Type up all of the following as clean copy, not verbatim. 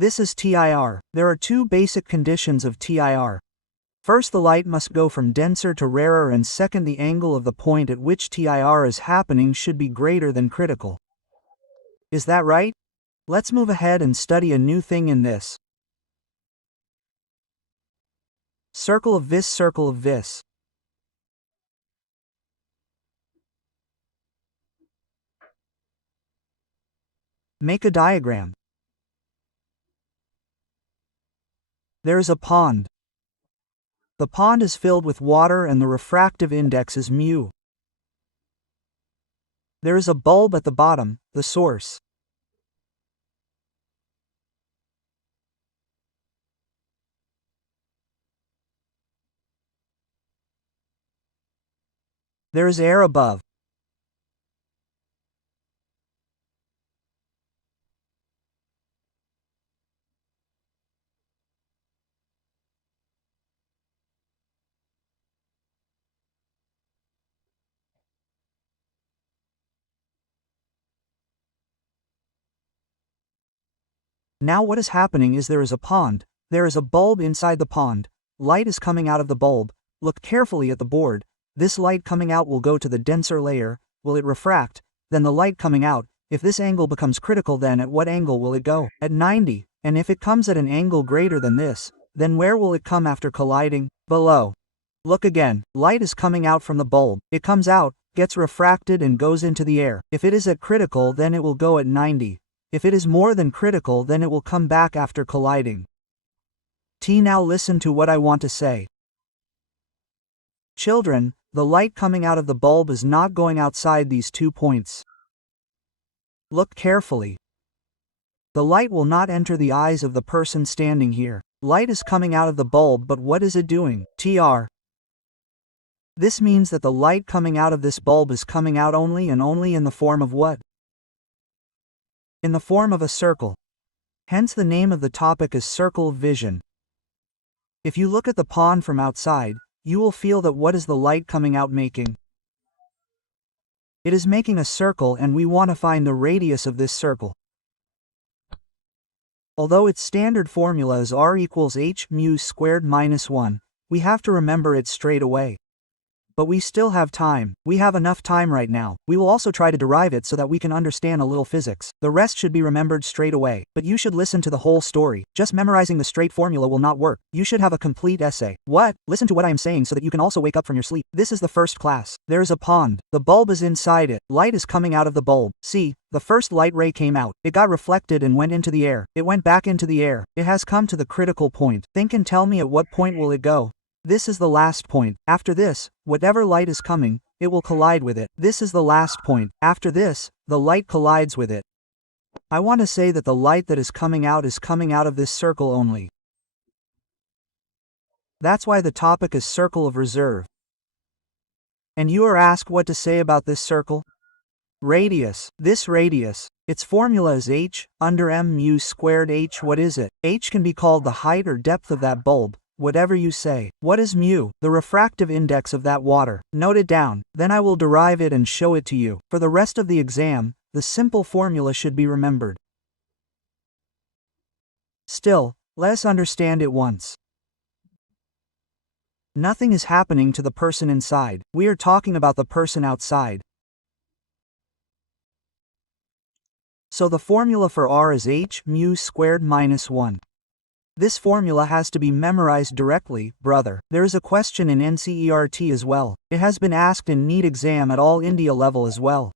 This is TIR. There are two basic conditions of TIR. First, the light must go from denser to rarer, and second, the angle of the point at which TIR is happening should be greater than critical. Is that right? Let's move ahead and study a new thing in this. Circle of this, circle of this. Make a diagram. There is a pond. The pond is filled with water and the refractive index is mu. There is a bulb at the bottom, the source. There is air above. Now what is happening is there is a pond, there is a bulb inside the pond, light is coming out of the bulb. Look carefully at the board. This light coming out will go to the denser layer. Will it refract? Then the light coming out, if this angle becomes critical, then at what angle will it go? At 90. And if it comes at an angle greater than this, then where will it come after colliding? Below. Look again, light is coming out from the bulb. It comes out, gets refracted and goes into the air. If it is at critical, then it will go at 90. If it is more than critical, then it will come back after colliding. Now listen to what I want to say. Children, the light coming out of the bulb is not going outside these 2 points. Look carefully. The light will not enter the eyes of the person standing here. Light is coming out of the bulb, but what is it doing? TR. This means that the light coming out of this bulb is coming out only and only in the form of what? In the form of a circle. Hence the name of the topic is circle of vision. If you look at the pond from outside, you will feel that what is the light coming out making? It is making a circle, and we want to find the radius of this circle. Although its standard formula is r equals h mu squared minus 1, we have to remember it straight away. But we still have time. We have enough time right now. We will also try to derive it so that we can understand a little physics. The rest should be remembered straight away. But you should listen to the whole story. Just memorizing the straight formula will not work. You should have a complete essay. What? Listen to what I am saying so that you can also wake up from your sleep. This is the first class. There is a pond. The bulb is inside it. Light is coming out of the bulb. See, the first light ray came out. It got reflected and went into the air. It went back into the air. It has come to the critical point. Think and tell me at what point will it go? This is the last point. After this, whatever light is coming, it will collide with it. This is the last point. After this, the light collides with it. I want to say that the light that is coming out of this circle only. That's why the topic is circle of reserve. And you are asked what to say about this circle? Radius. This radius, its formula is h under m mu squared h. What is it? H can be called the height or depth of that bulb. Whatever you say. What is mu? The refractive index of that water. Note it down, then I will derive it and show it to you. For the rest of the exam, the simple formula should be remembered. Still, let us understand it once. Nothing is happening to the person inside. We are talking about the person outside. So the formula for r is h mu squared minus 1. This formula has to be memorized directly, brother. There is a question in NCERT as well. It has been asked in NEET exam at all India level as well.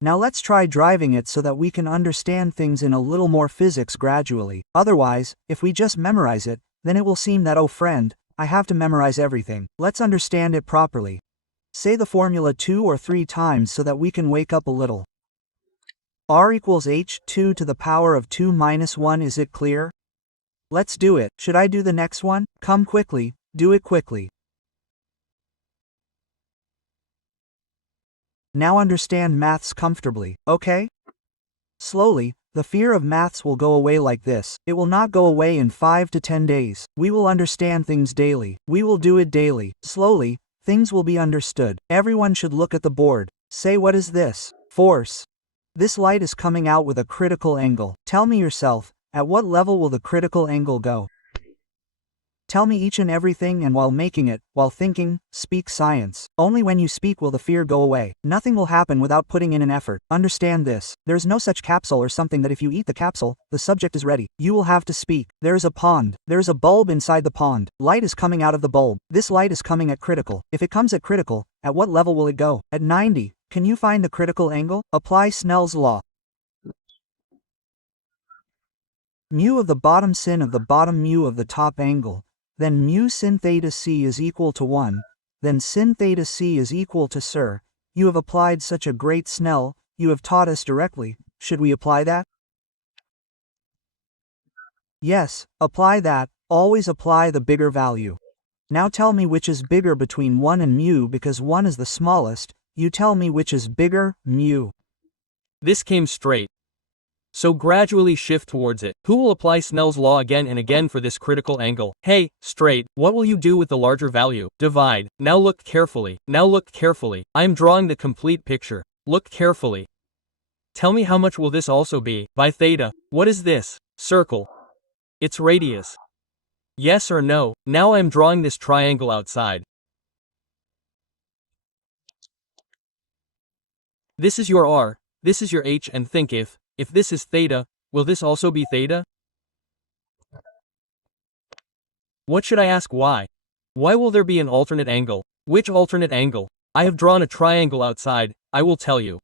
Now let's try driving it so that we can understand things in a little more physics gradually. Otherwise, if we just memorize it, then it will seem that, oh friend, I have to memorize everything. Let's understand it properly. Say the formula 2 or 3 times so that we can wake up a little. R equals h2 to the power of 2 minus 1. Is it clear? Let's do it. Should I do the next one? Come quickly, do it quickly. Now understand maths comfortably, okay? Slowly, the fear of maths will go away like this. It will not go away in 5 to 10 days. We will understand things daily. We will do it daily. Slowly, things will be understood. Everyone should look at the board. Say, what is this? Force. This light is coming out with a critical angle. Tell me yourself, At what level will the critical angle go? Tell me each and everything, and while making it, while thinking, speak science. Only when you speak will the fear go away. Nothing will happen without putting in an effort. Understand this. There is no such capsule or something that if you eat the capsule, the subject is ready. You will have to speak. There is a pond. There is a bulb inside the pond. Light is coming out of the bulb. This light is coming at critical. If it comes at critical, at what level will it go? At 90. Can you find the critical angle? Apply Snell's law. Mu of the bottom sin of the bottom mu of the top angle. Then mu sin theta c is equal to 1, then sin theta c is equal to sir. You have applied such a great Snell, you have taught us directly. Should we apply that? Yes, apply that, always apply the bigger value. Now tell me which is bigger between 1 and mu, because 1 is the smallest. You tell me which is bigger, mu. This came straight. So gradually shift towards it. Who will apply Snell's law again and again for this critical angle? Hey, straight, what will you do with the larger value? Divide. Now look carefully. Now look carefully. I am drawing the complete picture. Look carefully. Tell me how much will this also be? By theta. What is this? Circle. Its radius. Yes or no? Now I am drawing this triangle outside. This is your R, this is your H, and think if this is theta, will this also be theta? What should I ask why? Why will there be an alternate angle? Which alternate angle? I have drawn a triangle outside, I will tell you.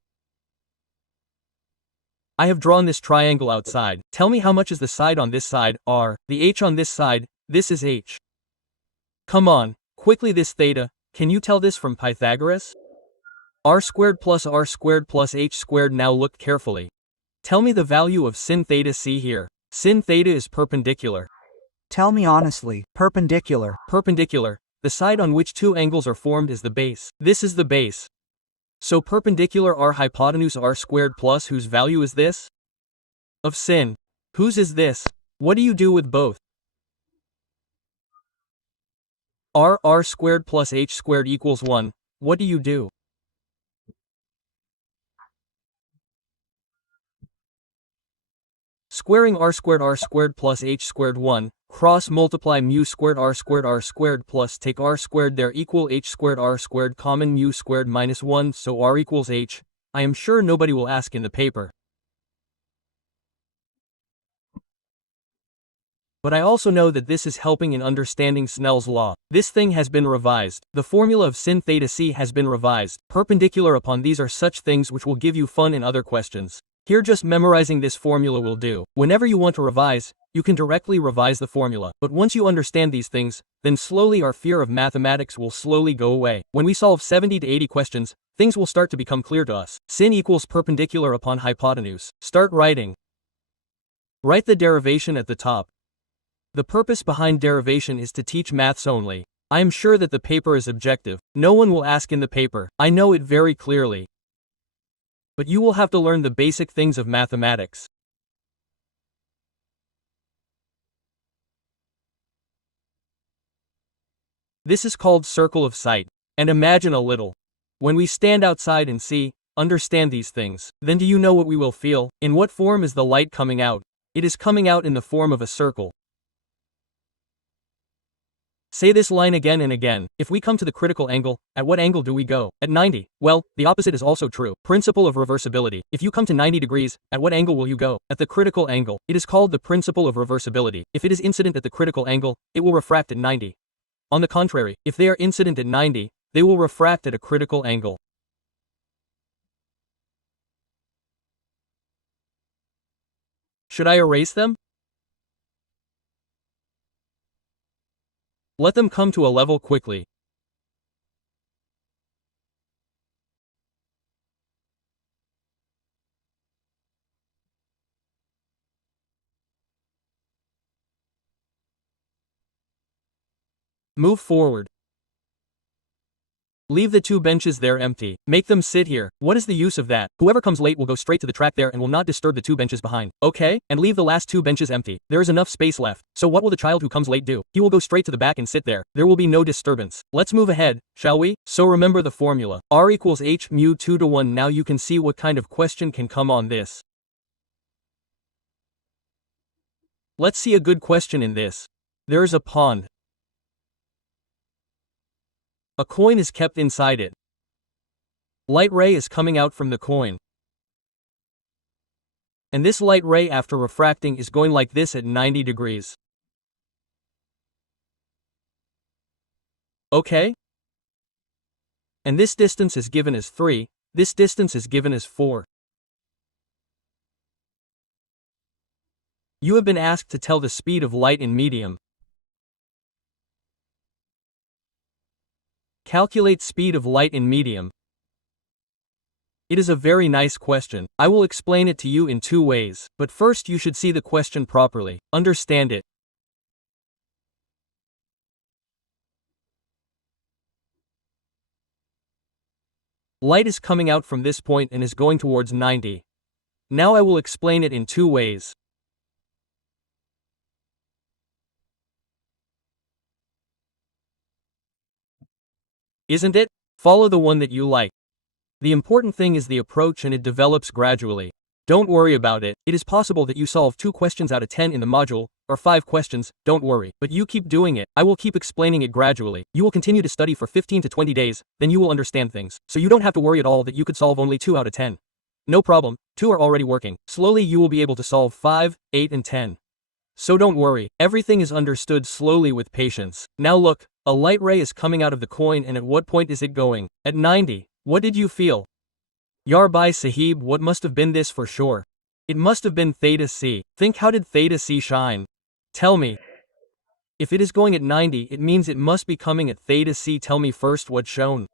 I have drawn this triangle outside. Tell me how much is the side on this side, R, the H on this side, this is H. Come on, quickly this theta, can you tell this from Pythagoras? R squared plus H squared. Now look carefully. Tell me the value of sin theta c here. Sin theta is perpendicular. Tell me honestly, perpendicular. Perpendicular, the side on which two angles are formed is the base. This is the base. So perpendicular R hypotenuse R squared plus whose value is this? Of sin. Whose is this? What do you do with both? R squared plus H squared equals 1. What do you do? Squaring R squared plus H squared 1, cross multiply mu squared R squared plus take R squared there equal H squared R squared common mu squared minus 1, so R equals H. I am sure nobody will ask in the paper. But I also know that this is helping in understanding Snell's law. This thing has been revised. The formula of sin theta c has been revised. Perpendicular upon these are such things which will give you fun in other questions. Here just memorizing this formula will do. Whenever you want to revise, you can directly revise the formula. But once you understand these things, then slowly our fear of mathematics will slowly go away. When we solve 70 to 80 questions, things will start to become clear to us. Sin equals perpendicular upon hypotenuse. Start writing. Write the derivation at the top. The purpose behind derivation is to teach maths only. I am sure that the paper is objective. No one will ask in the paper. I know it very clearly. But you will have to learn the basic things of mathematics. This is called circle of sight. And imagine a little. When we stand outside and see, understand these things, then do you know what we will feel? In what form is the light coming out? It is coming out in the form of a circle. Say this line again and again. If we come to the critical angle, at what angle do we go? At 90. Well, the opposite is also true. Principle of reversibility. If you come to 90 degrees, at what angle will you go? At the critical angle. It is called the principle of reversibility. If it is incident at the critical angle, it will refract at 90. On the contrary, if they are incident at 90, they will refract at a critical angle. Should I erase them? Let them come to a level quickly. Move forward. Leave the two benches there empty. Make them sit here. What is the use of that? Whoever comes late will go straight to the track there and will not disturb the two benches behind. Okay? And leave the last two benches empty. There is enough space left. So what will the child who comes late do? He will go straight to the back and sit there. There will be no disturbance. Let's move ahead, shall we? So remember the formula. R equals H mu 2 to 1. Now you can see what kind of question can come on this. Let's see a good question in this. There is a pond. A coin is kept inside it. Light ray is coming out from the coin. And this light ray after refracting is going like this at 90 degrees. Okay? And this distance is given as 3, this distance is given as 4. You have been asked to tell the speed of light in medium. Calculate speed of light in medium. It is a very nice question. I will explain it to you in 2 ways, but first you should see the question properly. Understand it. Light is coming out from this point and is going towards 90. Now I will explain it in 2 ways. Isn't it? Follow the one that you like. The important thing is the approach and it develops gradually. Don't worry about it. It is possible that you solve 2 questions out of 10 in the module, or 5 questions, don't worry. But you keep doing it. I will keep explaining it gradually. You will continue to study for 15 to 20 days, then you will understand things. So you don't have to worry at all that you could solve only 2 out of 10. No problem, 2 are already working. Slowly you will be able to solve 5, 8 and 10. So don't worry, everything is understood slowly with patience. Now look, a light ray is coming out of the coin and at what point is it going? At 90. What did you feel? Yar bhai sahib, what must have been this for sure? It must have been theta C. Think, how did theta C shine? Tell me. If it is going at 90, it means it must be coming at theta C. Tell me first what shone.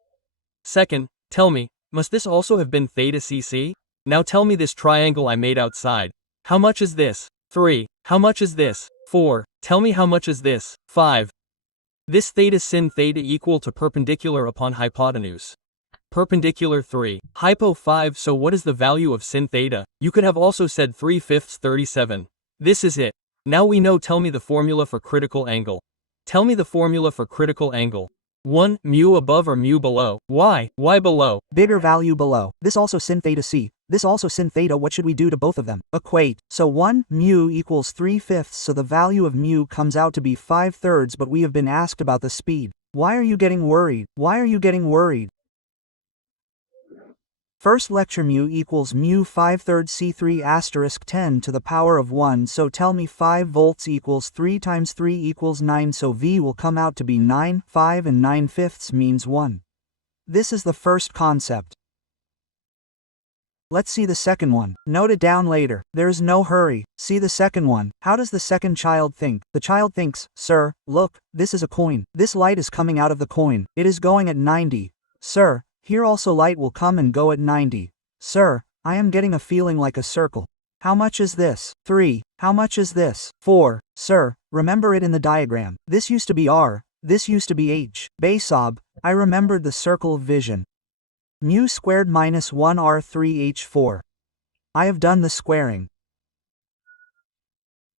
Second, tell me, must this also have been theta CC? Now tell me this triangle I made outside. How much is this? 3. How much is this? 4. Tell me how much is this? 5. This theta sin theta equal to perpendicular upon hypotenuse. Perpendicular 3. Hypo 5. So what is the value of sin theta? You could have also said 3/5 37. This is it. Now we know. Tell me the formula for critical angle. Tell me the formula for critical angle. 1. Mu above or mu below? Why? Why below? Bigger value below. This also sin theta C. This also sin theta. What should we do to both of them? Equate. So 1 mu equals 3/5, so the value of mu comes out to be 5/3, but we have been asked about the speed. Why are you getting worried? Why are you getting worried? First lecture mu equals mu 5/3 C3 asterisk 10 to the power of 1, so tell me 5 volts equals 3 times 3 equals 9, so V will come out to be 9, 5 and 9/5 means 1. This is the first concept. Let's see the second one. Note it down later. There is no hurry. See the second one. How does the second child think? The child thinks, sir, look, this is a coin. This light is coming out of the coin. It is going at 90. Sir, here also light will come and go at 90. Sir, I am getting a feeling like a circle. How much is this? 3. How much is this? 4. Sir, remember it in the diagram. This used to be R, this used to be H. Basob, I remembered the circle of vision. Mu squared minus 1 R3H4. I have done the squaring.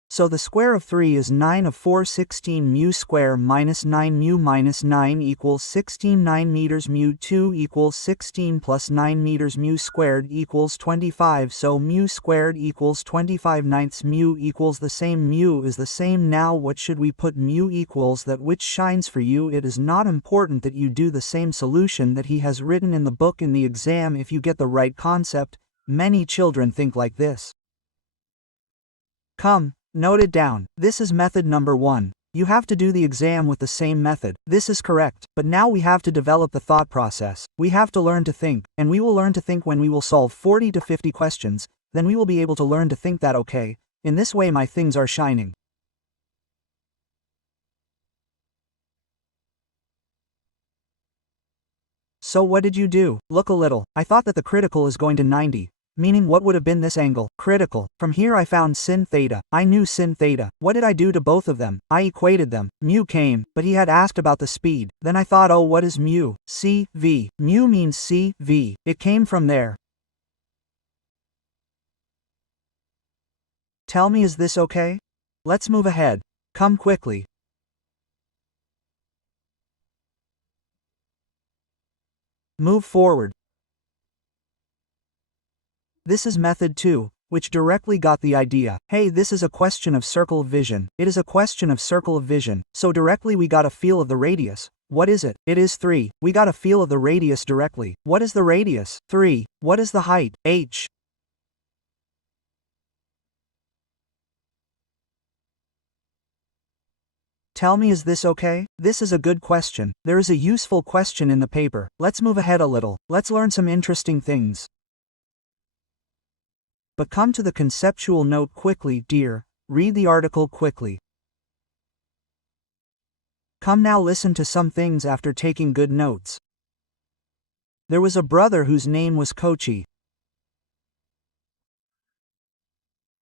So the square of 3 is 9 of 4 16 mu square minus 9 mu minus 9 equals 16 9 meters mu 2 equals 16 plus 9 meters mu squared equals 25, so mu squared equals 25 ninths. Mu equals the same, mu is the same. Now what should we put? Mu equals that which shines for you. It is not important that you do the same solution that he has written in the book in the exam if you get the right concept. Many children think like this. Come. Note it down. This is method number 1. You have to do the exam with the same method. This is correct. But now we have to develop the thought process. We have to learn to think, and we will learn to think when we will solve 40 to 50 questions, then we will be able to learn to think that okay, in this way my things are shining. So what did you do? Look a little. I thought that the critical is going to 90. Meaning what would have been this angle? Critical. From here I found sin theta. I knew sin theta. What did I do to both of them? I equated them. Mu came, but he had asked about the speed. Then I thought, oh, what is mu? C, V. Mu means C, V. It came from there. Tell me, is this okay? Let's move ahead. Come quickly. Move forward. This is method 2. which directly got the idea. Hey, this is a question of circle of vision. It is a question of circle of vision. So directly we got a feel of the radius. What is it? It is 3. We got a feel of the radius directly. What is the radius? 3. What is the height? H. Tell me, is this okay? This is a good question. There is a useful question in the paper. Let's move ahead a little. Let's learn some interesting things. But come to the conceptual note quickly, dear. Read the article quickly. Come now, listen to some things after taking good notes. There was a brother whose name was Kochi.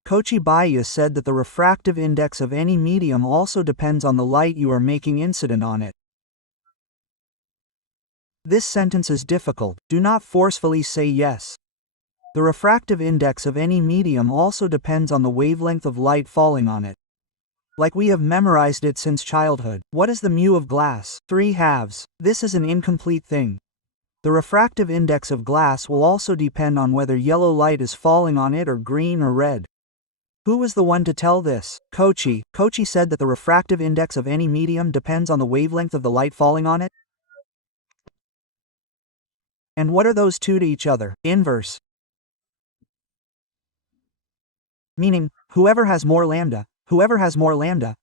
Opyics By Ag Sir said that the refractive index of any medium also depends on the light you are making incident on it. This sentence is difficult. Do not forcefully say yes. The refractive index of any medium also depends on the wavelength of light falling on it. Like we have memorized it since childhood. What is the mu of glass? 3/2. This is an incomplete thing. The refractive index of glass will also depend on whether yellow light is falling on it or green or red. Who was the one to tell this? Kochi. Kochi said that the refractive index of any medium depends on the wavelength of the light falling on it. And what are those two to each other? Inverse. Meaning, whoever has more lambda,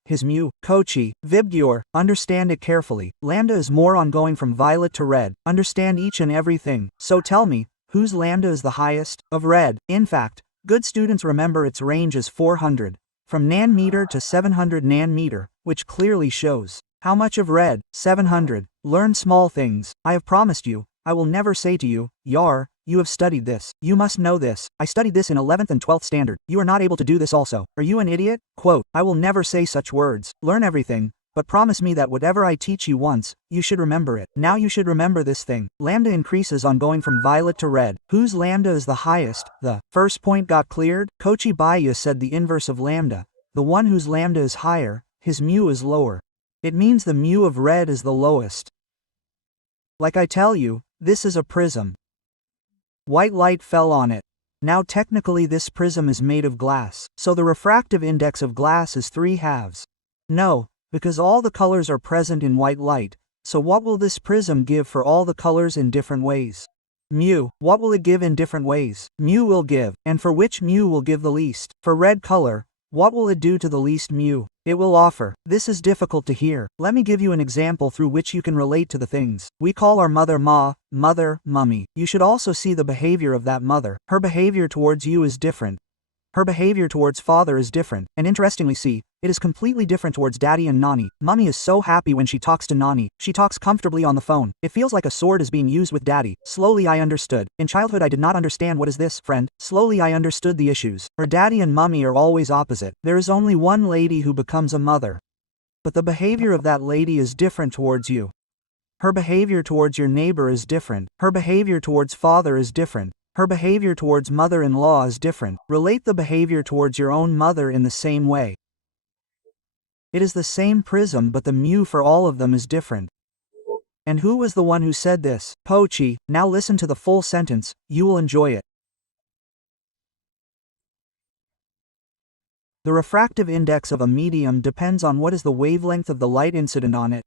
his mu. Kochi. Vibgyor, understand it carefully. Lambda is more on going from violet to red. Understand each and everything. So tell me, whose lambda is the highest? Of red. In fact, good students remember its range is 400, from nanometer to 700 nanometer, which clearly shows how much of red? 700. Learn small things. I have promised you, I will never say to you, Yar, you have studied this. You must know this. I studied this in 11th and 12th standard. You are not able to do this also. Are you an idiot? Quote, I will never say such words. Learn everything, but promise me that whatever I teach you once, you should remember it. Now you should remember this thing. Lambda increases on going from violet to red. Whose lambda is the highest? The first point got cleared? Opyics By Ag Sir said the inverse of lambda. The one whose lambda is higher, his mu is lower. It means the mu of red is the lowest. Like I tell you, this is a prism. White light fell on it. Now technically this prism is made of glass, so the refractive index of glass is 3/2. No, because all the colors are present in white light, so what will this prism give for all the colors in different ways? Mu. What will it give in different ways? Mu will give, and for which mu will give the least? For red color, what will it do to the least mu? It will offer. This is difficult to hear. Let me give you an example through which you can relate to the things. We call our mother Ma, mother, mummy. You should also see the behavior of that mother. Her behavior towards you is different. Her behavior towards father is different, and interestingly see, it is completely different towards daddy and nani. Mummy is so happy when she talks to nani. She talks comfortably on the phone. It feels like a sword is being used with daddy. Slowly I understood. In childhood I did not understand what is this, friend. Slowly I understood the issues. Her daddy and mummy are always opposite. There is only one lady who becomes a mother. But the behavior of that lady is different towards you. Her behavior towards your neighbor is different. Her behavior towards father is different. Her behavior towards mother-in-law is different. Relate the behavior towards your own mother in the same way. It is the same prism, but the mu for all of them is different. And who was the one who said this? Pochi. Now listen to the full sentence, you will enjoy it. The refractive index of a medium depends on what is the wavelength of the light incident on it.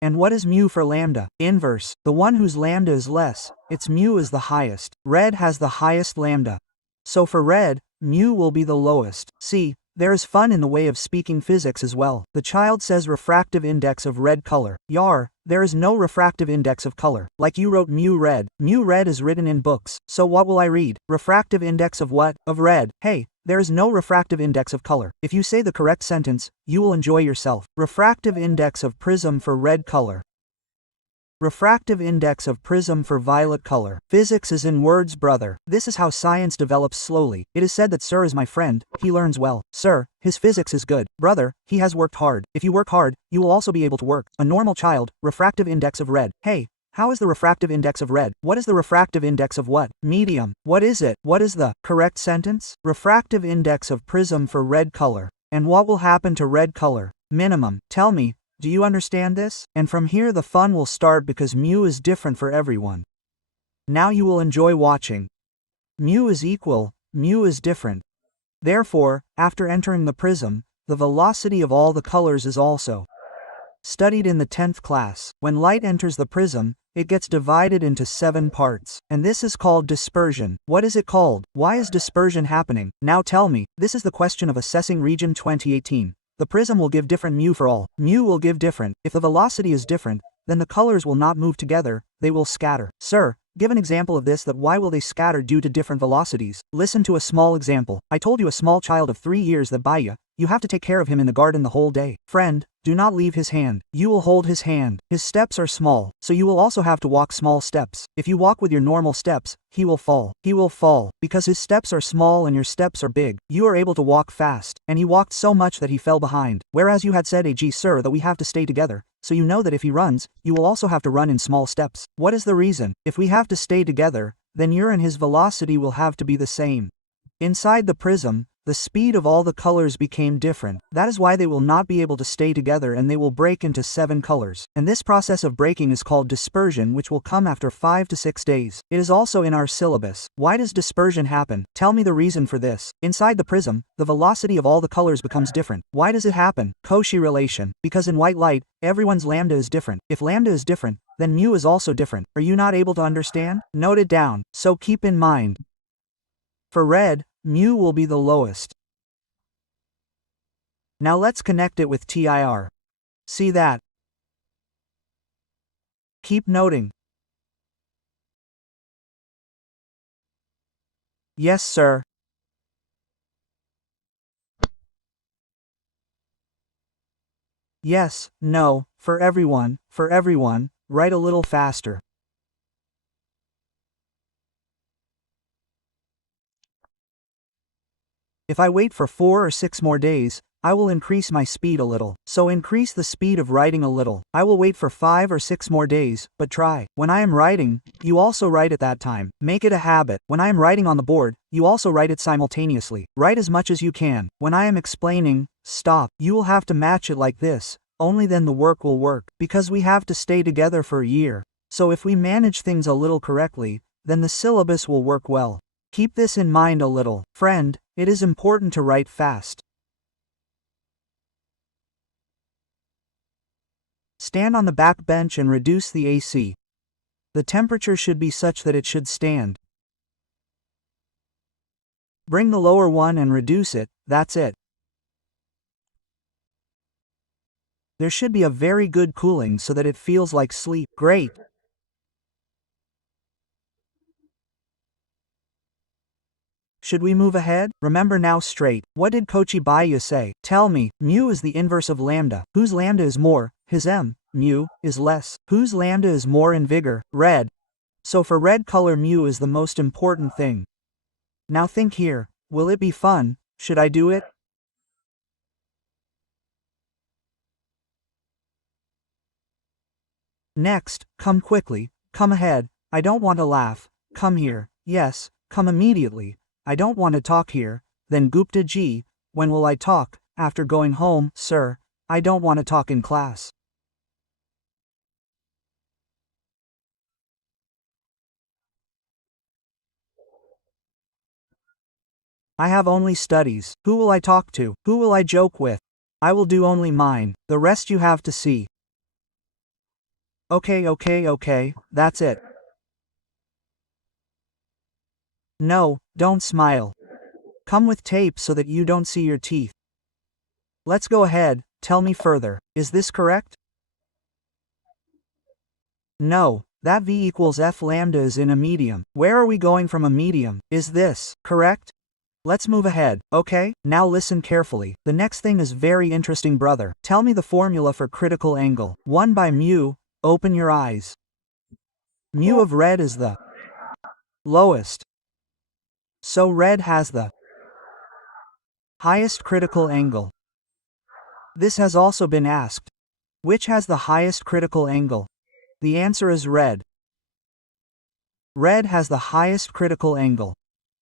And what is mu for lambda? Inverse. The one whose lambda is less, its mu is the highest. Red has the highest lambda. So for red, mu will be the lowest. See, there is fun in the way of speaking physics as well. The child says refractive index of red color. Yar, there is no refractive index of color. Like you wrote mu red. Mu red is written in books. So what will I read? Refractive index of what? Of red. Hey, there is no refractive index of color. If you say the correct sentence, you will enjoy yourself. Refractive index of prism for red color. Refractive index of prism for violet color. Physics is in words, brother. This is how science develops slowly. It is said that Sir is my friend, he learns well. Sir, his physics is good. Brother, he has worked hard. If you work hard, you will also be able to work. A normal child, refractive index of red. Hey, how is the refractive index of red? What is the refractive index of what? Medium. What is it? What is the correct sentence? Refractive index of prism for red color. And what will happen to red color? Minimum. Tell me, do you understand this? And from here the fun will start because mu is different for everyone. Now you will enjoy watching. Mu is equal, mu is different. Therefore, after entering the prism, the velocity of all the colors is also studied in the 10th class. When light enters the prism, it gets divided into 7 parts, and this is called dispersion. What is it called? Why is dispersion happening? Now tell me, this is the question of assessing region 2018. The prism will give different mu for all. Mu will give different. If the velocity is different, then the colors will not move together, they will scatter. Sir, give an example of this. That why will they scatter due to different velocities? Listen to a small example. I told you a small child of 3 years that Baya, you have to take care of him in the garden the whole day. Friend, do not leave his hand. You will hold his hand. His steps are small, so you will also have to walk small steps. If you walk with your normal steps, he will fall. He will fall, because his steps are small and your steps are big. You are able to walk fast, and he walked so much that he fell behind. Whereas you had said, agsir, that we have to stay together. So you know that if he runs, you will also have to run in small steps. What is the reason? If we have to stay together, then your and his velocity will have to be the same. Inside the prism, the speed of all the colors became different. That is why they will not be able to stay together and they will break into 7 colors. And this process of breaking is called dispersion, which will come after 5 to 6 days. It is also in our syllabus. Why does dispersion happen? Tell me the reason for this. Inside the prism, the velocity of all the colors becomes different. Why does it happen? Cauchy relation. Because in white light, everyone's lambda is different. If lambda is different, then mu is also different. Are you not able to understand? Note it down. So keep in mind. For red, mu will be the lowest. Now let's connect it with TIR. See that? Keep noting. Yes, sir. Yes, no, for everyone, write a little faster. If I wait for 4 or 6 more days, I will increase my speed a little. So increase the speed of writing a little. I will wait for 5 or 6 more days, but try. When I am writing, you also write at that time. Make it a habit. When I am writing on the board, you also write it simultaneously. Write as much as you can. When I am explaining, stop. You will have to match it like this. Only then the work will work. Because we have to stay together for a year. So if we manage things a little correctly, then the syllabus will work well. Keep this in mind a little. Friend, it is important to write fast. Stand on the back bench and reduce the AC. The temperature should be such that it should stand. Bring the lower one and reduce it, that's it. There should be a very good cooling so that it feels like sleep. Great. Should we move ahead? Remember now straight. What did Opyics By Ag say? Tell me, mu is the inverse of lambda. Whose lambda is more? His m. Mu is less. Whose lambda is more in vigor? Red. So for red color, mu is the most important thing. Now think here. Will it be fun? Should I do it? Next, come quickly. Come ahead. I don't want to laugh. Come here. Yes, come immediately. I don't want to talk here. Then gupta ji, when will I talk? After going home, sir. I don't want to talk in class. I have only studies. Who will I talk to? Who will I joke with? I will do only mine. The rest you have to see. Okay, that's it. No, don't smile. Come with tape so that you don't see your teeth. Let's go ahead, tell me further. Is this correct? No, that V equals F lambda is in a medium. Where are we going from a medium? Is this correct? Let's move ahead, okay? Now listen carefully. The next thing is very interesting, brother. Tell me the formula for critical angle. 1 by mu, open your eyes. Mu of red is the lowest. So red has the highest critical angle. This has also been asked. Which has the highest critical angle? The answer is red. Red has the highest critical angle.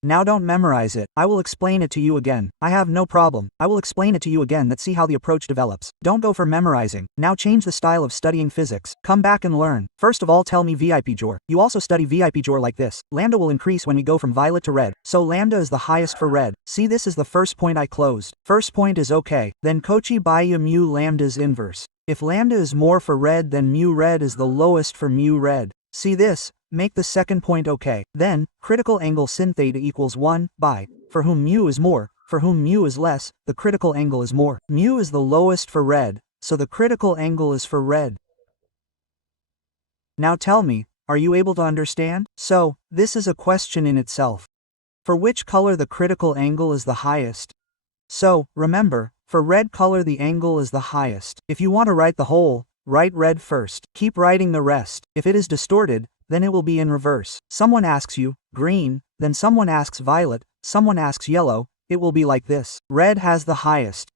Now don't memorize it. I will explain it to you again. I have no problem. I will explain it to you again. Let's see how the approach develops. Don't go for memorizing. Now change the style of studying physics. Come back and learn. First of all, tell me Vipjor. You also study Vipjor like this. Lambda will increase when we go from violet to red. So lambda is the highest for red. See, this is the first point I closed. First point is okay. Then kochi by mu lambda's inverse. If lambda is more for red, then mu red is the lowest for mu red. See this? Make the second point okay. Then, critical angle sin theta equals 1 by, for whom mu is more, for whom mu is less, the critical angle is more. Mu is the lowest for red, so the critical angle is for red. Now tell me, are you able to understand? So, this is a question in itself. For which color the critical angle is the highest? So, remember, for red color the angle is the highest. If you want to write the whole, write red first. Keep writing the rest. If it is distorted, then it will be in reverse. Someone asks you, green, then someone asks violet, someone asks yellow, it will be like this. Red has the highest.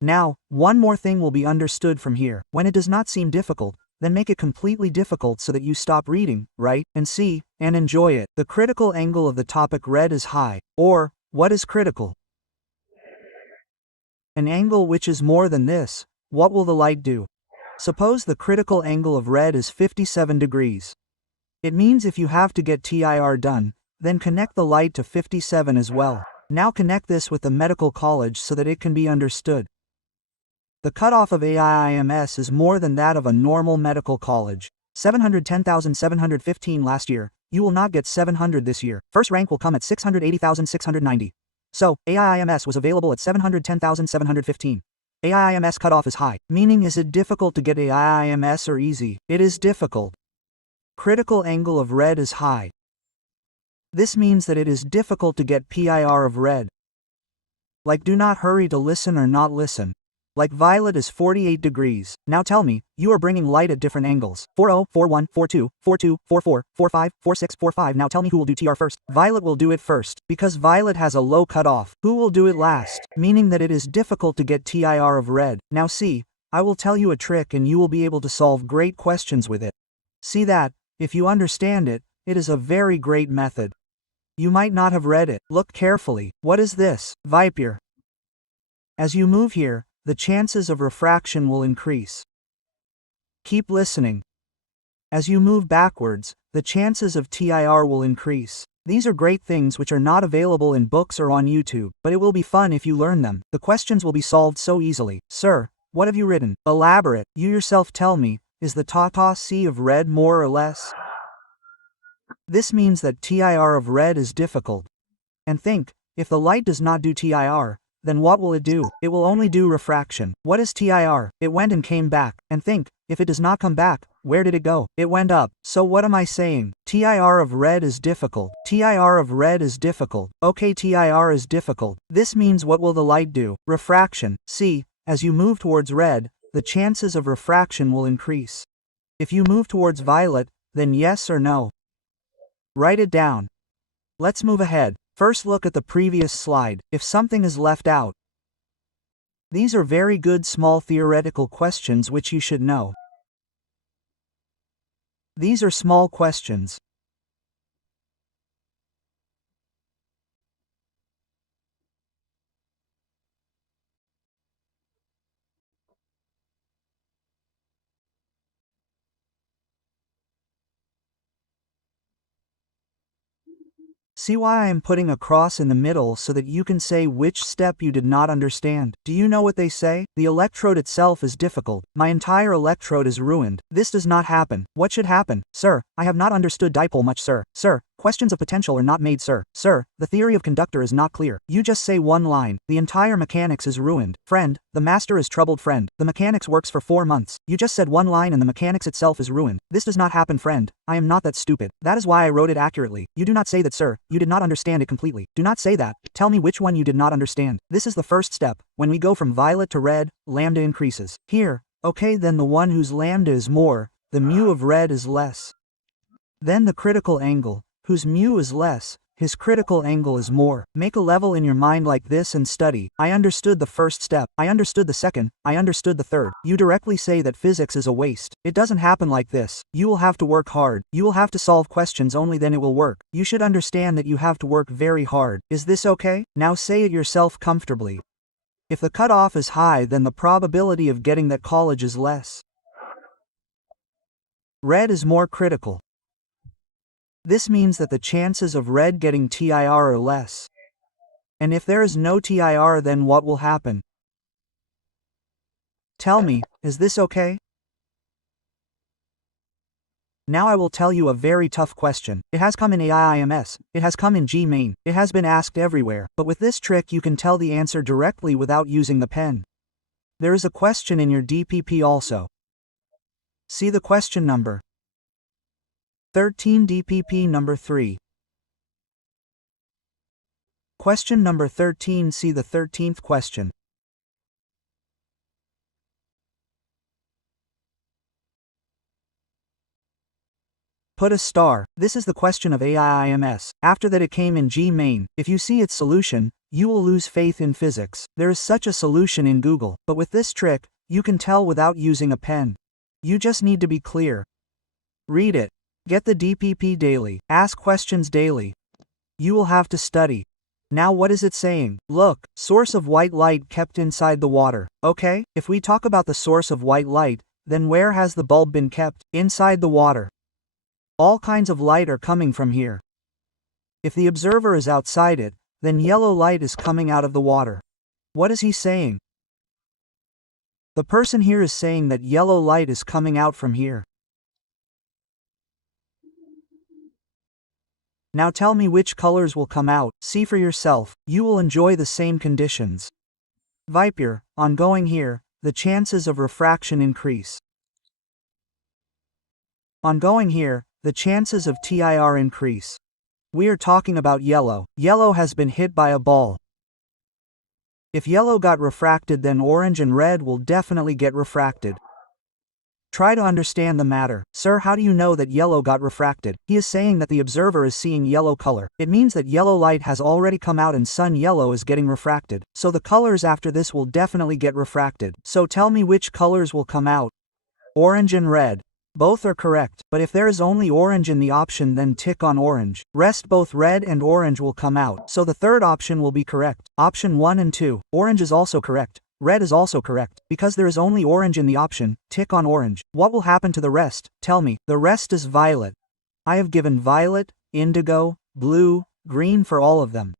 Now, one more thing will be understood from here. When it does not seem difficult, then make it completely difficult so that you stop reading, write, and see, and enjoy it. The critical angle of the topic red is high. Or, what is critical? An angle which is more than this. What will the light do? Suppose the critical angle of red is 57 degrees. It means if you have to get TIR done, then connect the light to 57 as well. Now connect this with the medical college so that it can be understood. The cutoff of AIIMS is more than that of a normal medical college. 710,715 last year. You will not get 700 this year. First rank will come at 680,690. So, AIIMS was available at 710,715. AIIMS cutoff is high, meaning is it difficult to get AIIMS or easy? It is difficult. Critical angle of red is high. This means that it is difficult to get PIR of red. Like do not hurry to listen or not listen. Like violet is 48 degrees. Now tell me, you are bringing light at different angles. 40, 41, 42, 42, 44, 45, 46, 45. Now tell me who will do TR first. Violet will do it first, because violet has a low cutoff. Who will do it last? Meaning that it is difficult to get TIR of red. Now see, I will tell you a trick and you will be able to solve great questions with it. See that, if you understand it, it is a very great method. You might not have read it. Look carefully. What is this? Vipjor. As you move here, the chances of refraction will increase. Keep listening. As you move backwards, the chances of TIR will increase. These are great things which are not available in books or on YouTube, but it will be fun if you learn them. The questions will be solved so easily. Sir, what have you written? Elaborate. You yourself tell me, is the kota C of red more or less? This means that TIR of red is difficult. And think, if the light does not do TIR, then what will it do? It will only do refraction. What is TIR? It went and came back. And think, if it does not come back, where did it go? It went up. So what am I saying? TIR of red is difficult. TIR of red is difficult. Okay, TIR is difficult. This means what will the light do? Refraction. See, as you move towards red, the chances of refraction will increase. If you move towards violet, then yes or no. Write it down. Let's move ahead. First look at the previous slide, if something is left out. These are very good small theoretical questions which you should know. These are small questions. See why I am putting a cross in the middle so that you can say which step you did not understand. Do you know what they say? The electrode itself is difficult. My entire electrode is ruined. This does not happen. What should happen? Sir, I have not understood dipole much, sir. Sir, questions of potential are not made, sir. Sir, the theory of conductor is not clear. You just say one line. The entire mechanics is ruined. Friend, the master is troubled, friend. The mechanics works for 4 months. You just said one line and the mechanics itself is ruined. This does not happen, friend. I am not that stupid. That is why I wrote it accurately. You do not say that, sir. You did not understand it completely. Do not say that. Tell me which one you did not understand. This is the first step. When we go from violet to red, lambda increases. Here, okay, then the one whose lambda is more, the mu of red is less. Then the critical angle, whose mu is less, his critical angle is more. Make a level in your mind like this and study. I understood the first step. I understood the second. I understood the third. You directly say that physics is a waste. It doesn't happen like this. You will have to work hard. You will have to solve questions, only then it will work. You should understand that you have to work very hard. Is this okay? Now say it yourself comfortably. If the cutoff is high, then the probability of getting that college is less. Red is more critical. This means that the chances of red getting TIR are less. And if there is no TIR, then what will happen? Tell me, is this okay? Now I will tell you a very tough question. It has come in AIIMS. It has come in G main. It has been asked everywhere. But with this trick you can tell the answer directly without using the pen. There is a question in your DPP also. See the question number. 13 DPP number 3. Question number 13. See the 13th question. Put a star. This is the question of AIIMS. After that it came in G main. If you see its solution, you will lose faith in physics. There is such a solution in Google. But with this trick, you can tell without using a pen. You just need to be clear. Read it. Get the DPP daily. Ask questions daily. You will have to study. Now what is it saying? Look, source of white light kept inside the water. Okay, if we talk about the source of white light, then where has the bulb been kept? Inside the water. All kinds of light are coming from here. If the observer is outside it, then yellow light is coming out of the water. What is he saying? The person here is saying that yellow light is coming out from here. Now tell me which colors will come out. See for yourself. You will enjoy the same conditions. Viper, on going here, the chances of refraction increase. On going here, the chances of TIR increase. We are talking about yellow. Yellow has been hit by a ball. If yellow got refracted, then orange and red will definitely get refracted. Try to understand the matter. Sir, how do you know that yellow got refracted? He is saying that the observer is seeing yellow color. It means that yellow light has already come out and sun yellow is getting refracted. So the colors after this will definitely get refracted. So tell me which colors will come out. Orange and red. Both are correct, but if there is only orange in the option, then tick on orange. Rest both red and orange will come out. So the third option will be correct. Option 1 and 2. Orange is also correct. Red is also correct. Because there is only orange in the option, tick on orange. What will happen to the rest? Tell me. The rest is violet. I have given violet, indigo, blue, green for all of them.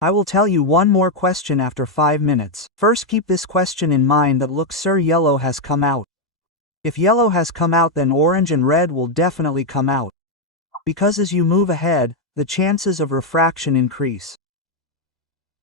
I will tell you one more question after 5 minutes. First keep this question in mind that look, sir, yellow has come out. If yellow has come out, then orange and red will definitely come out. Because as you move ahead, the chances of refraction increase.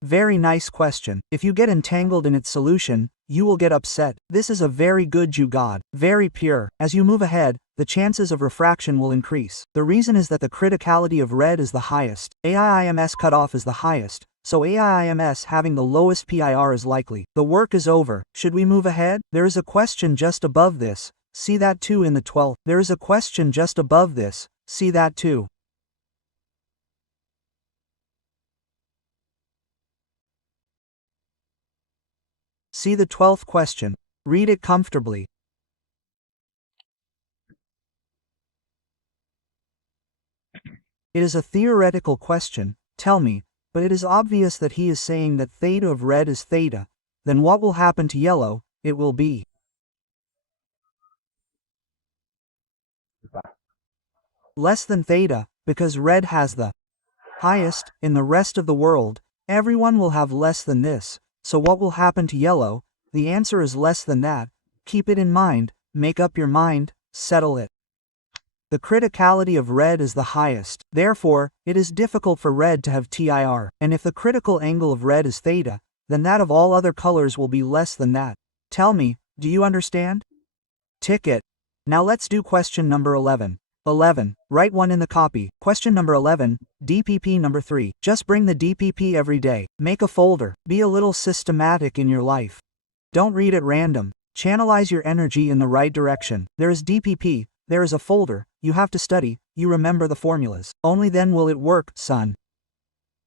Very nice question. If you get entangled in its solution, you will get upset. This is a very good you got. Very pure. As you move ahead, the chances of refraction will increase. The reason is that the criticality of red is the highest. AIIMS cutoff is the highest. So AIIMS having the lowest PIR is likely. The work is over. Should we move ahead? There is a question just above this. See that too in the 12th. There is a question just above this. See that too. See the 12th question. Read it comfortably. It is a theoretical question. Tell me, but it is obvious that he is saying that theta of red is theta. Then what will happen to yellow? It will be less than theta, because red has the highest. In the rest of the world, everyone will have less than this. So what will happen to yellow? The answer is less than that. Keep it in mind, make up your mind, settle it. The criticality of red is the highest. Therefore, it is difficult for red to have TIR. And if the critical angle of red is theta, then that of all other colors will be less than that. Tell me, do you understand? Tick it. Now let's do question number 11. 11. Write one in the copy. Question number 11, DPP number 3. Just bring the DPP every day. Make a folder. Be a little systematic in your life. Don't read at random. Channelize your energy in the right direction. There is DPP, there is a folder, you have to study, you remember the formulas. Only then will it work, son.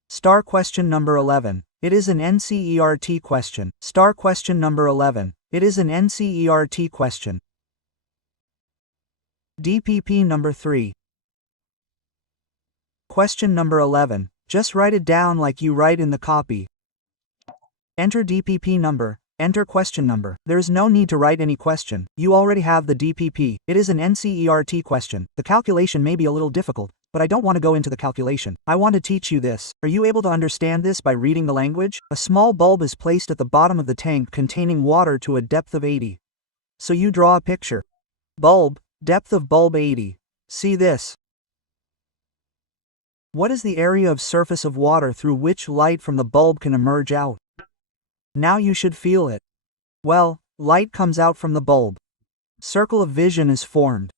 Star question number 11. It is an NCERT question. Star question number 11. It is an NCERT question. DPP number 3. Question number 11. Just write it down like you write in the copy. Enter DPP number. Enter question number. There is no need to write any question. You already have the DPP. It is an NCERT question. The calculation may be a little difficult, but I don't want to go into the calculation. I want to teach you this. Are you able to understand this by reading the language? A small bulb is placed at the bottom of the tank containing water to a depth of 80. So you draw a picture. Bulb, depth of bulb 80. See this. What is the area of surface of water through which light from the bulb can emerge out? Now you should feel it. Well, light comes out from the bulb. Circle of vision is formed.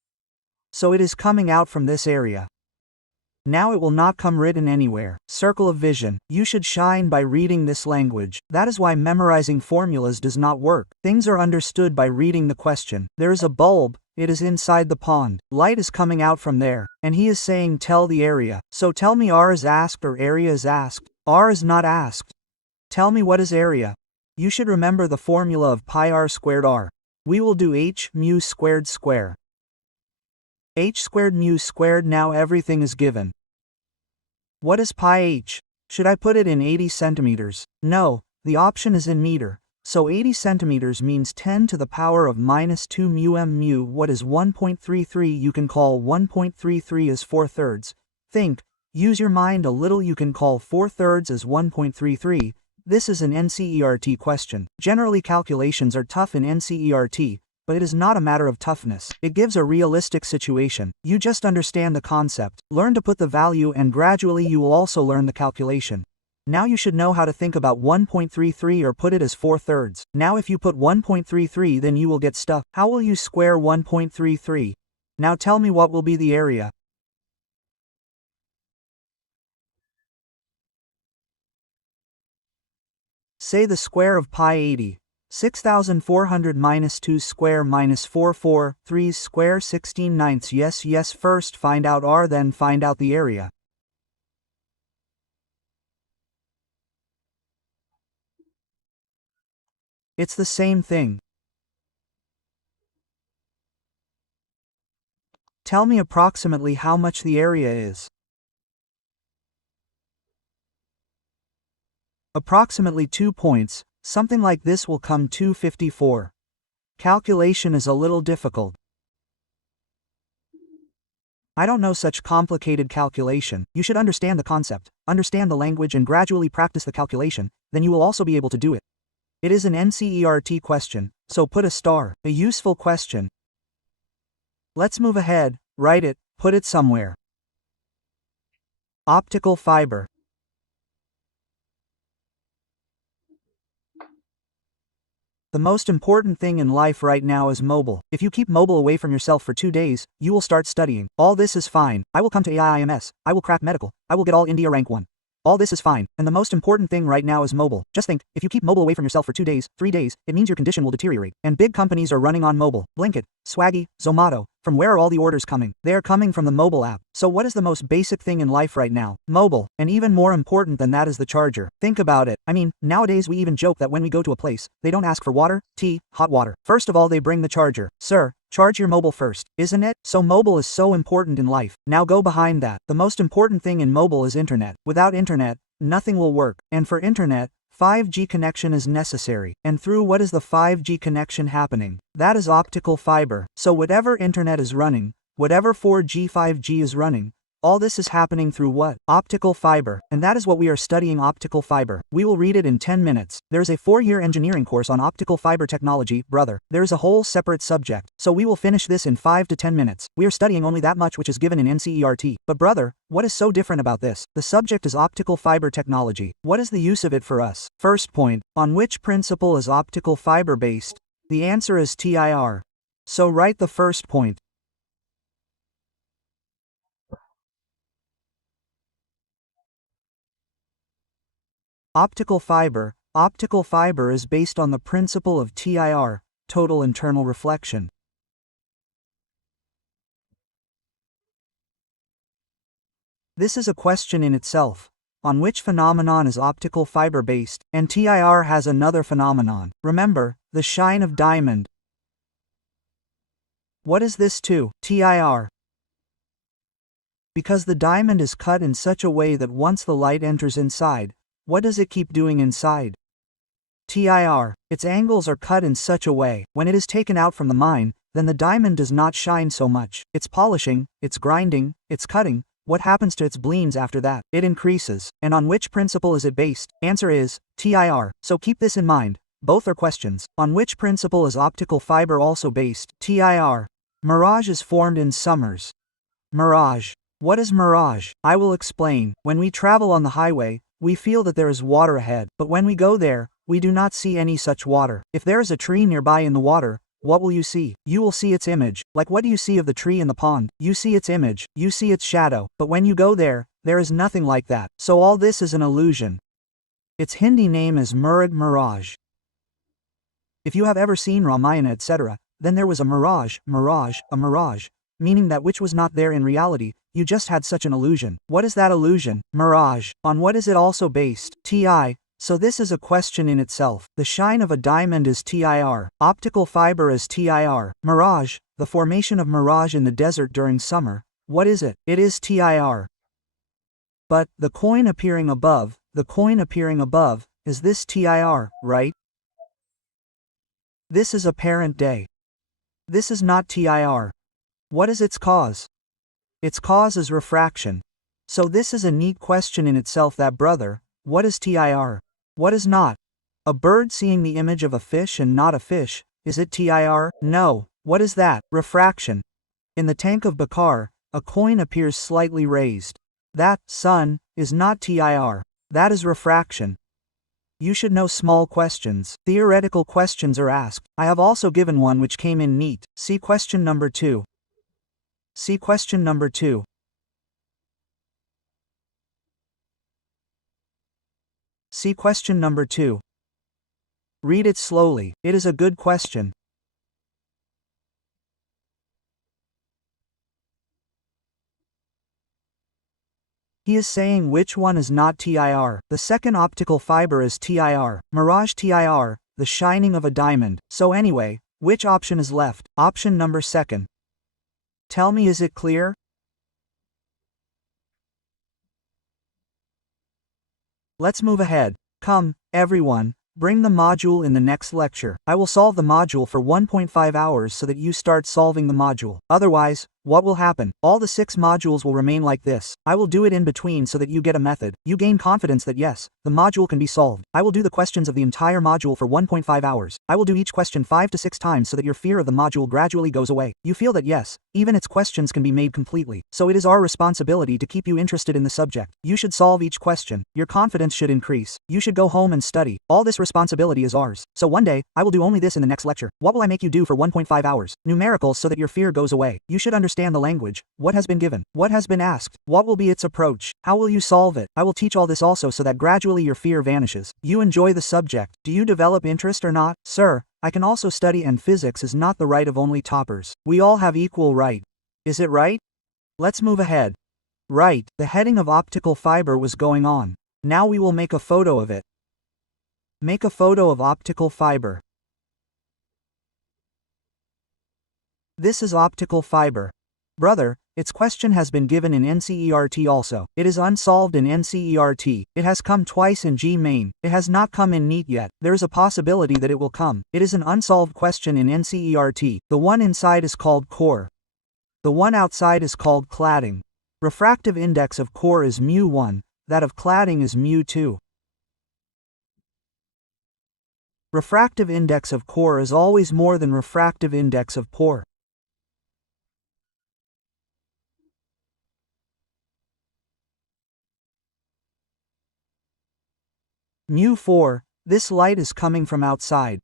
So it is coming out from this area. Now it will not come written anywhere. Circle of vision. You should shine by reading this language. That is why memorizing formulas does not work. Things are understood by reading the question. There is a bulb. It is inside the pond. Light is coming out from there. And he is saying tell the area. So tell me R is asked or area is asked. R is not asked. Tell me what is area. You should remember the formula of pi r squared r. We will do h mu squared square. H squared mu squared. Now everything is given. What is pi h? Should I put it in 80 centimeters? No, the option is in meter. So 80 centimeters means 10 to the power of minus 2 mu m mu. What is 1.33? You can call 1.33 as 4/3. Think, use your mind a little. You can call 4/3 as 1.33. This is an NCERT question. Generally calculations are tough in NCERT, but it is not a matter of toughness. It gives a realistic situation. You just understand the concept, learn to put the value, and gradually you will also learn the calculation. Now you should know how to think about 1.33 or put it as 4/3. Now if you put 1.33 then you will get stuck. How will you square 1.33? Now tell me what will be the area. Say the square of pi 80. 6,400 minus 2 square minus 4 3 square 16/9. Yes, first find out r, then find out the area. It's the same thing. Tell me approximately how much the area is. Approximately 2 points, something like this will come 254. Calculation is a little difficult. I don't know such complicated calculation. You should understand the concept, understand the language, and gradually practice the calculation, then you will also be able to do it. It is an NCERT question, so put a star. A useful question. Let's move ahead, write it, put it somewhere. Optical fiber. The most important thing in life right now is mobile. If you keep mobile away from yourself for 2 days, you will start studying. All this is fine. I will come to AIIMS. I will crack medical. I will get all India rank 1. All this is fine, and the most important thing right now is mobile. Just think, if you keep mobile away from yourself for 2 days, 3 days, it means your condition will deteriorate. And big companies are running on mobile. Blinkit, Swaggy, Zomato. From where are all the orders coming? They are coming from the mobile app. So what is the most basic thing in life right now? Mobile. And even more important than that is the charger. Think about it. I mean, nowadays we even joke that when we go to a place, they don't ask for water, tea, hot water. First of all, they bring the charger. Sir, charge your mobile first, isn't it? So mobile is so important in life. Now go behind that. The most important thing in mobile is internet. Without internet, nothing will work. And for internet, 5G connection is necessary. And through what is the 5G connection happening? That is optical fiber. So whatever internet is running, whatever 4G 5G is running, all this is happening through what? Optical fiber. And that is what we are studying, optical fiber. We will read it in 10 minutes. There's a 4-year engineering course on optical fiber technology, brother. There's a whole separate subject. So we will finish this in 5 to 10 minutes. We are studying only that much which is given in NCERT. But brother, what is so different about this? The subject is optical fiber technology. What is the use of it for us? First point, on which principle is optical fiber based? The answer is TIR. So write the first point. Optical fiber is based on the principle of TIR, total internal reflection. This is a question in itself. On which phenomenon is optical fiber based? And TIR has another phenomenon. Remember, the shine of diamond. What is this too? TIR. Because the diamond is cut in such a way that once the light enters inside, what does it keep doing inside? TIR. Its angles are cut in such a way, when it is taken out from the mine, then the diamond does not shine so much. It's polishing, it's grinding, it's cutting. What happens to its bleams after that? It increases. And on which principle is it based? Answer is TIR. So keep this in mind. Both are questions. On which principle is optical fiber also based? TIR. Mirage is formed in summers. Mirage. What is mirage? I will explain. When we travel on the highway, we feel that there is water ahead, but when we go there, we do not see any such water. If there is a tree nearby in the water, what will you see? You will see its image. Like what do you see of the tree in the pond? You see its image, you see its shadow, but when you go there is nothing like that. So all this is an illusion. Its Hindi name is mirage. If you have ever seen Ramayana etc., then there was a mirage, a mirage, meaning that which was not there in reality, you just had such an illusion. What is that illusion? Mirage. On what is it also based? TI. So this is a question in itself. The shine of a diamond is TIR. Optical fiber is TIR. Mirage. The formation of mirage in the desert during summer. What is it? It is TIR. But, the coin appearing above, is this TIR, right? This is apparent day. This is not TIR. What is its cause? Its cause is refraction. So this is a neat question in itself that brother, what is TIR? What is not? A bird seeing the image of a fish and not a fish, is it TIR? No. What is that? Refraction. In the tank of Bakar, a coin appears slightly raised. That, sun, is not TIR. That is refraction. You should know small questions. Theoretical questions are asked. I have also given one which came in neat. See question number 2. See question number 2. See question number 2. Read it slowly. It is a good question. He is saying which one is not TIR. The second optical fiber is TIR. Mirage TIR, the shining of a diamond. So anyway, which option is left? Option number 2. Tell me, is it clear? Let's move ahead. Come, everyone, bring the module in the next lecture. I will solve the module for 1.5 hours so that you start solving the module. Otherwise, what will happen? All the 6 modules will remain like this. I will do it in between so that you get a method. You gain confidence that yes, the module can be solved. I will do the questions of the entire module for 1.5 hours. I will do each question 5 to 6 times so that your fear of the module gradually goes away. You feel that yes, even its questions can be made completely. So it is our responsibility to keep you interested in the subject. You should solve each question. Your confidence should increase. You should go home and study. All this responsibility is ours. So one day, I will do only this in the next lecture. What will I make you do for 1.5 hours? Numericals so that your fear goes away. You should understand the language, what has been given, what has been asked, what will be its approach, how will you solve it. I will teach all this also so that gradually your fear vanishes. You enjoy the subject. Do you develop interest or not? Sir, I can also study and physics is not the right of only toppers. We all have equal right. Is it right? Let's move ahead. Right, the heading of optical fiber was going on. Now we will make a photo of it. Make a photo of optical fiber. This is optical fiber. Brother, its question has been given in NCERT also. It is unsolved in NCERT. It has come twice in G main. It has not come in NEET yet. There is a possibility that it will come. It is an unsolved question in NCERT. The one inside is called core. The one outside is called cladding. Refractive index of core is μ1, that of cladding is μ2. Refractive index of core is always more than refractive index of pore. μ4, this light is coming from outside.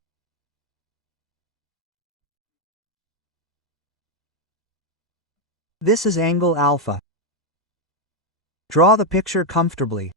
This is angle alpha. Draw the picture comfortably.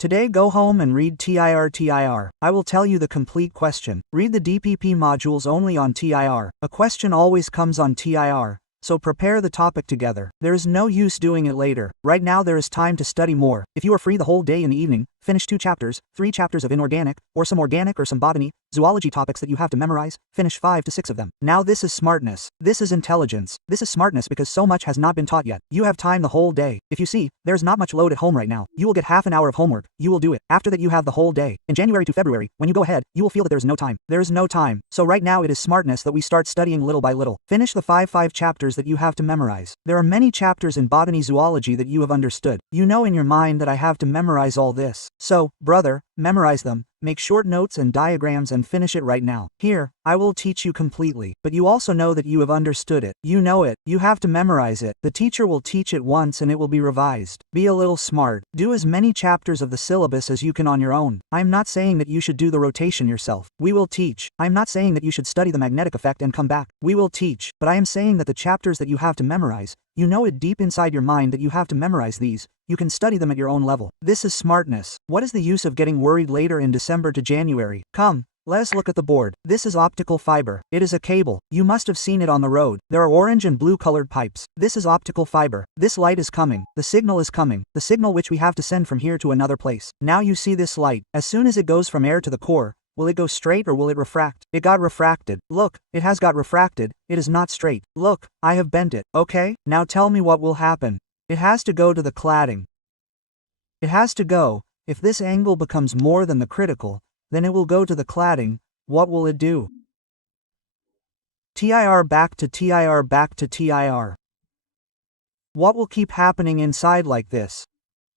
Today go home and read TIR. I will tell you the complete question. Read the DPP modules only on TIR. A question always comes on TIR. So prepare the topic together. There is no use doing it later. Right now there is time to study more. If you are free the whole day in the evening, finish 2 chapters, 3 chapters of inorganic, or some organic or some botany, zoology topics that you have to memorize, finish 5 to 6 of them. Now this is smartness. This is intelligence. This is smartness because so much has not been taught yet. You have time the whole day. If you see, there's not much load at home right now. You will get half an hour of homework. You will do it. After that you have the whole day. In January to February, when you go ahead, you will feel that there is no time. There is no time. So right now it is smartness that we start studying little by little. Finish the 5 chapters that you have to memorize. There are many chapters in botany zoology that you have understood. You know in your mind that I have to memorize all this. So, brother, memorize them. Make short notes and diagrams and finish it right now. Here, I will teach you completely, but you also know that you have understood it. You know it. You have to memorize it. The teacher will teach it once and it will be revised. Be a little smart. Do as many chapters of the syllabus as you can on your own. I am not saying that you should do the rotation yourself. We will teach. I am not saying that you should study the magnetic effect and come back. We will teach, but I am saying that the chapters that you have to memorize, you know it deep inside your mind that you have to memorize these. You can study them at your own level. This is smartness. What is the use of getting worried later in December to January? Come, let us look at the board. This is optical fiber. It is a cable. You must have seen it on the road. There are orange and blue colored pipes. This is optical fiber. This light is coming. The signal is coming. The signal which we have to send from here to another place. Now you see this light. As soon as it goes from air to the core, will it go straight or will it refract? It got refracted. Look, it has got refracted. It is not straight. Look, I have bent it. Okay? Now tell me what will happen. It has to go to the cladding. It has to go. If this angle becomes more than the critical, then it will go to the cladding. What will it do? TIR back to TIR back to TIR. What will keep happening inside like this?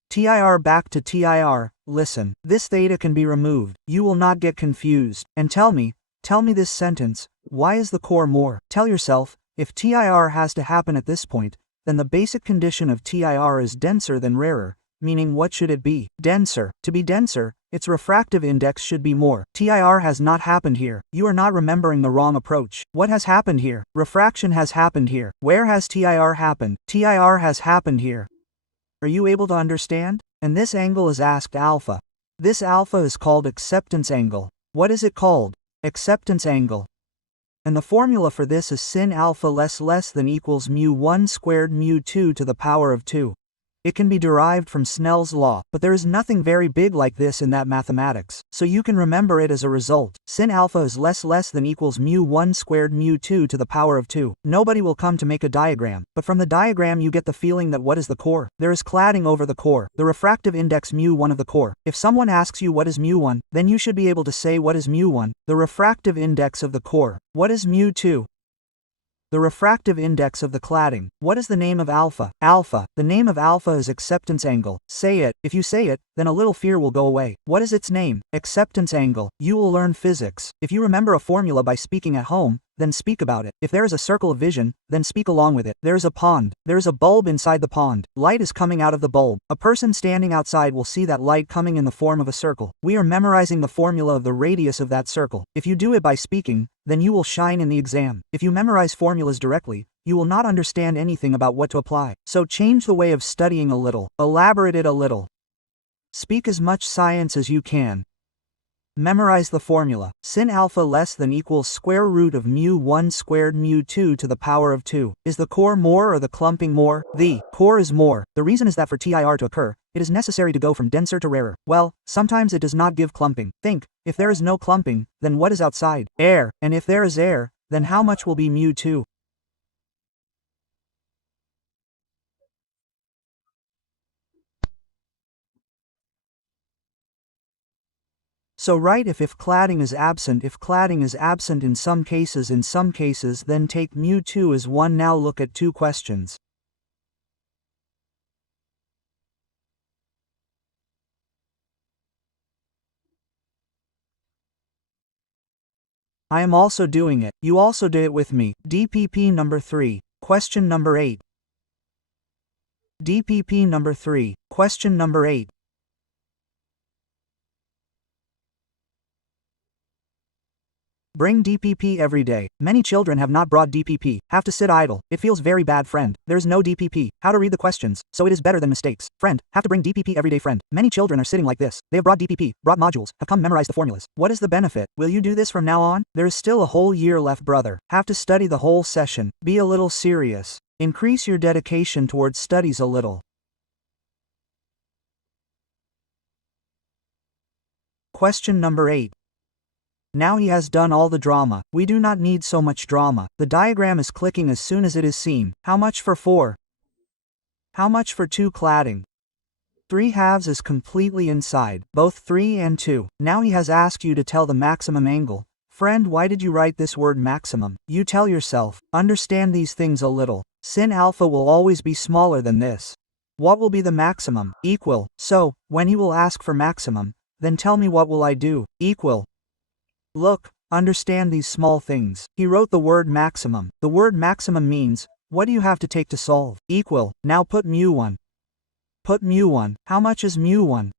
TIR back to TIR. Listen, this theta can be removed. You will not get confused. And tell me this sentence, why is the core more? Tell yourself, if TIR has to happen at this point, then the basic condition of TIR is denser than rarer, meaning what should it be? Denser. To be denser, its refractive index should be more. TIR has not happened here. You are not remembering the wrong approach. What has happened here? Refraction has happened here. Where has TIR happened? TIR has happened here. Are you able to understand? And this angle is asked alpha. This alpha is called acceptance angle. What is it called? Acceptance angle. And the formula for this is sin alpha less than equals mu1 squared mu2 to the power of 2. It can be derived from Snell's law, but there is nothing very big like this in that mathematics, so you can remember it as a result. Sin alpha is less than equals mu1 squared mu2 to the power of 2. Nobody will come to make a diagram, but from the diagram you get the feeling that what is the core? There is cladding over the core, the refractive index mu1 of the core. If someone asks you what is mu1, then you should be able to say what is mu1, the refractive index of the core. What is mu2? The refractive index of the cladding. What is the name of alpha? Alpha. The name of alpha is acceptance angle. Say it. If you say it, then a little fear will go away. What is its name? Acceptance angle. You will learn physics. If you remember a formula by speaking at home, then speak about it. If there is a circle of vision, then speak along with it. There is a pond. There is a bulb inside the pond. Light is coming out of the bulb. A person standing outside will see that light coming in the form of a circle. We are memorizing the formula of the radius of that circle. If you do it by speaking, then you will shine in the exam. If you memorize formulas directly, you will not understand anything about what to apply. So change the way of studying a little. Elaborate it a little. Speak as much science as you can. Memorize the formula. Sin alpha less than equals square root of mu1 squared mu2 to the power of 2. Is the core more or the clumping more? The core is more. The reason is that for TIR to occur, it is necessary to go from denser to rarer. Well, sometimes it does not give clumping. Think, if there is no clumping, then what is outside? Air. And if there is air, then how much will be mu2? So write if cladding is absent in some cases then take mu2 as 1. Now look at 2 questions. I am also doing it. You also do it with me. DPP number 3, question number 8. DPP number 3, question number 8. Bring DPP every day. Many children have not brought DPP, have to sit idle. It feels very bad, friend. There's no DPP. How to read the questions, so it is better than mistakes. Friend, have to bring DPP every day, friend. Many children are sitting like this. They have brought DPP, brought modules, have come memorize the formulas. What is the benefit? Will you do this from now on? There is still a whole year left, brother. Have to study the whole session. Be a little serious. Increase your dedication towards studies a little. Question number 8. Now he has done all the drama. We do not need so much drama. The diagram is clicking as soon as it is seen. How much for 4? How much for 2 cladding? 3 halves is completely inside, both 3 and 2. Now he has asked you to tell the maximum angle. Friend, why did you write this word maximum? You tell yourself. Understand these things a little. Sin alpha will always be smaller than this. What will be the maximum? Equal. So, when he will ask for maximum, then tell me what will I do? Equal. Look, understand these small things. He wrote the word maximum. The word maximum means, what do you have to take to solve? Equal. Now put mu1. Put mu1. How much is mu1?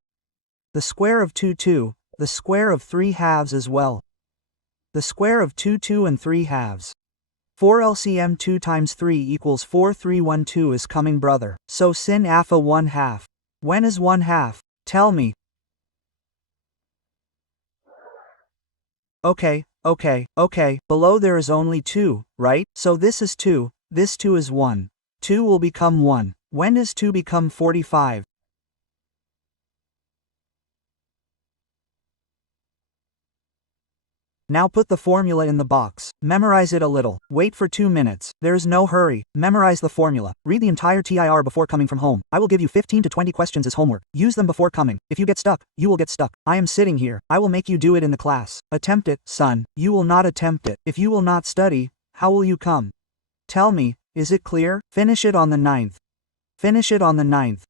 The square of 2, 2. The square of 3 halves as well. The square of 2, 2 and 3 halves. 4 LCM 2 times 3 equals 4312 is coming, brother. So sin alpha 1 half. When is 1 half? Tell me. Okay. Below there is only 2, right? So this is 2, this 2 is 1. 2 will become 1. When does 2 become 45? Now put the formula in the box. Memorize it a little. Wait for 2 minutes. There's no hurry. Memorize the formula. Read the entire TIR before coming from home. I will give you 15 to 20 questions as homework. Use them before coming. If you get stuck, you will get stuck. I am sitting here. I will make you do it in the class. Attempt it, son. You will not attempt it. If you will not study, how will you come? Tell me, is it clear? Finish it on the 9th. Finish it on the 9th.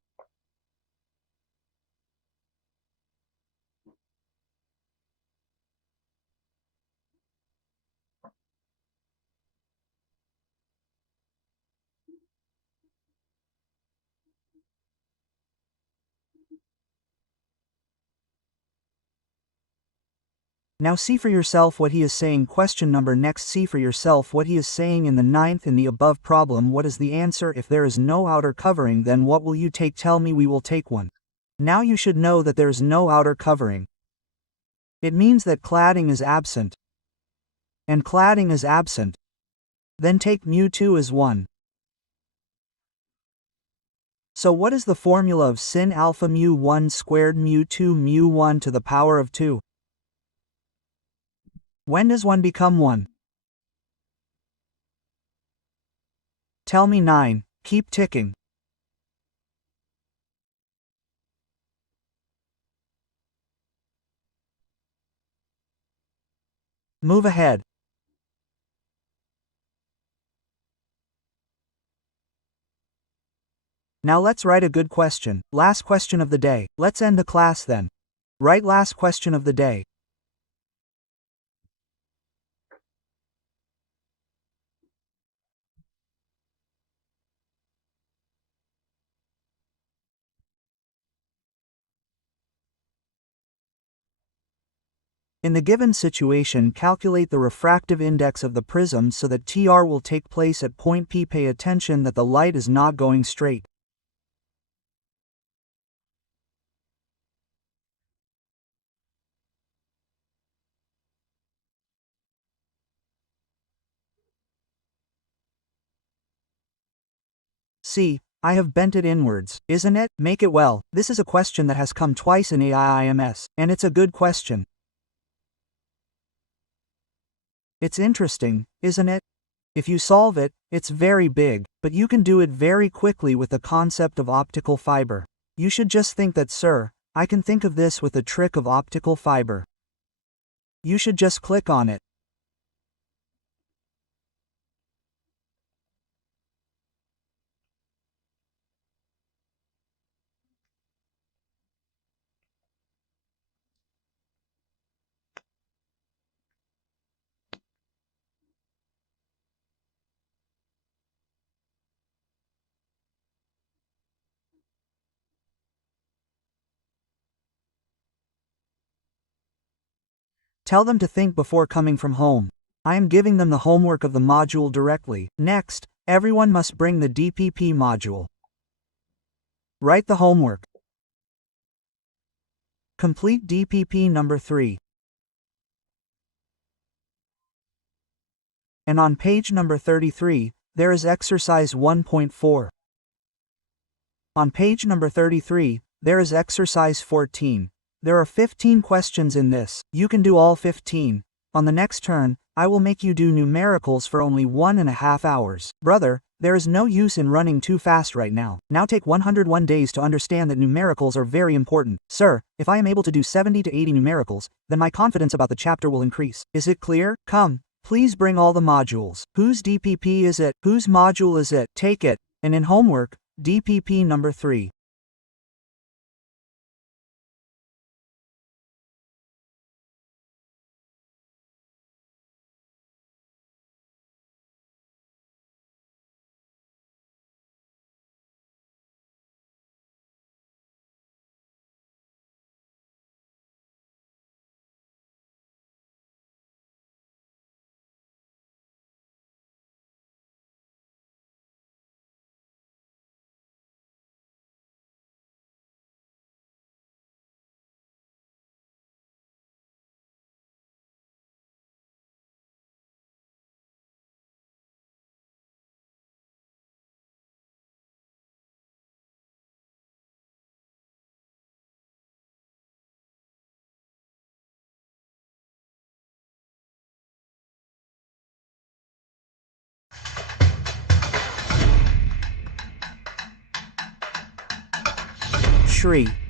Now see for yourself what he is saying. Question number next. See for yourself what he is saying in the 9th in the above problem. What is the answer? If there is no outer covering, then what will you take? Tell me. We will take 1. Now you should know that there is no outer covering. It means that cladding is absent. And cladding is absent. Then take mu2 as 1. So what is the formula of sin alpha mu1 squared mu2 mu1 to the power of 2? When does 1 become 1? Tell me. 9. Keep ticking. Move ahead. Now let's write a good question. Last question of the day. Let's end the class then. Write last question of the day. In the given situation, calculate the refractive index of the prism so that TR will take place at point P. Pay attention that the light is not going straight. See, I have bent it inwards, isn't it? Make it well. This is a question that has come twice in AIIMS, and it's a good question. It's interesting, isn't it? If you solve it, it's very big, but you can do it very quickly with the concept of optical fiber. You should just think that, sir, I can think of this with the trick of optical fiber. You should just click on it. Tell them to think before coming from home. I am giving them the homework of the module directly. Next, everyone must bring the DPP module. Write the homework. Complete DPP number 3. And on page number 33, there is exercise 1.4. On page number 33, there is exercise 14. There are 15 questions in this. You can do all 15. On the next turn, I will make you do numericals for only 1.5 hours. Brother, there is no use in running too fast right now. Now take 101 days to understand that numericals are very important. Sir, if I am able to do 70 to 80 numericals, then my confidence about the chapter will increase. Is it clear? Come. Please bring all the modules. Whose DPP is it? Whose module is it? Take it. And in homework, DPP number 3. Shri.